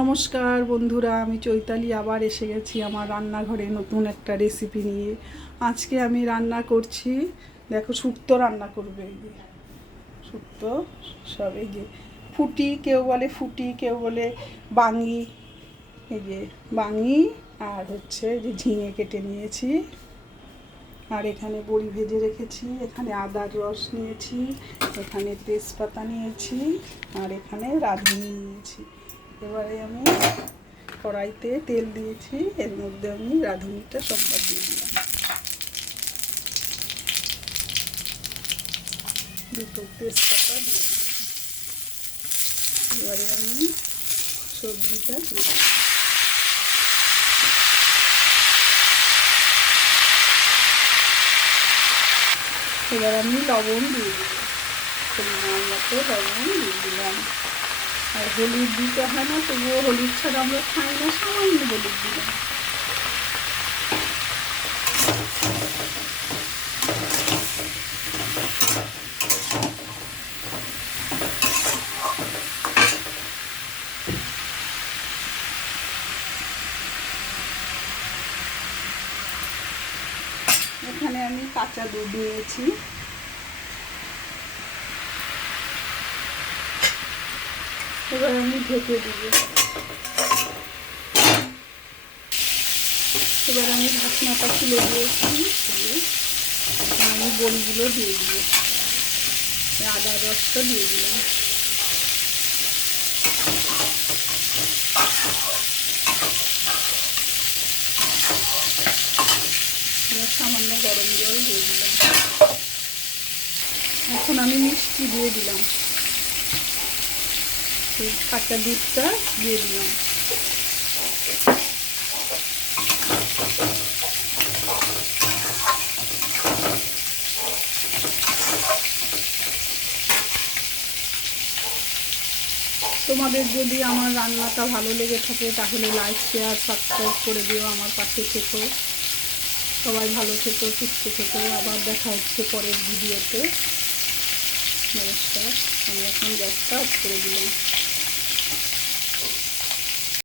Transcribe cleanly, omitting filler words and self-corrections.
নমস্কার বন্ধুরা, আমি চৈতালি আবার এসে গেছি আমার রান্নাঘরে নতুন একটা রেসিপি নিয়ে। আজকে আমি রান্না করছি, দেখো শুক্তো রান্না করবে। এই যে শুক্তো, সব এই যে ফুটি, কেউ বলে ফুটি, কেউ বলে বাঙি। এই যে বাঙি, আর হচ্ছে যে ঝিঙে কেটে নিয়েছি, আর এখানে বড়ি ভেজে রেখেছি, এখানে আদার রস নিয়েছি, এখানে তেজপাতা নিয়েছি, আর এখানে রাঁধুনি নিয়েছি। এবারে আমি কড়াইতে তেল দিয়েছি, এর মধ্যে আমি রাঁধুনিটা সম্বাদ দিয়ে দিলাম, দুটো তেজপাতা দিয়ে দিলাম। এবারে আমি সবজিটা দিয়ে দিলাম। এবার আমি লবণ দিয়ে দিলাম, পরিমাণ মতো লবণ দিয়ে দিলাম। আর হলুদ দিতে হয় না, তবুও হলুদ ছাড়া আমরা খাই না, সামান্য হলুদ দিলাম। এখানে আমি কাঁচা দুধ নিয়েছি, এবার আমি ঢেকে দিব। এবার আমি ঢাকনাটা খুলে দিয়েছি, আমি বড়িগুলো দিয়ে দিব, আদা রসটা দিয়ে দিলাম। সামান্য গরম জল দিয়ে দিলাম। এখন আমি মিষ্টি দিয়ে দিলাম, কাঁচা দুধটা দিয়ে দিলাম। তোমাদের যদি আমার রান্নাটা ভালো লেগে থাকে তাহলে লাইক, শেয়ার, সাবস্ক্রাইব করে দিও, আমার পাশে থেকো। সবাই ভালো থেকো, সুস্থ থেকো। আবার দেখা হচ্ছে পরের ভিডিওতে। নমস্কার। আমি এখন গ্যাসটা অফ করে দিলাম।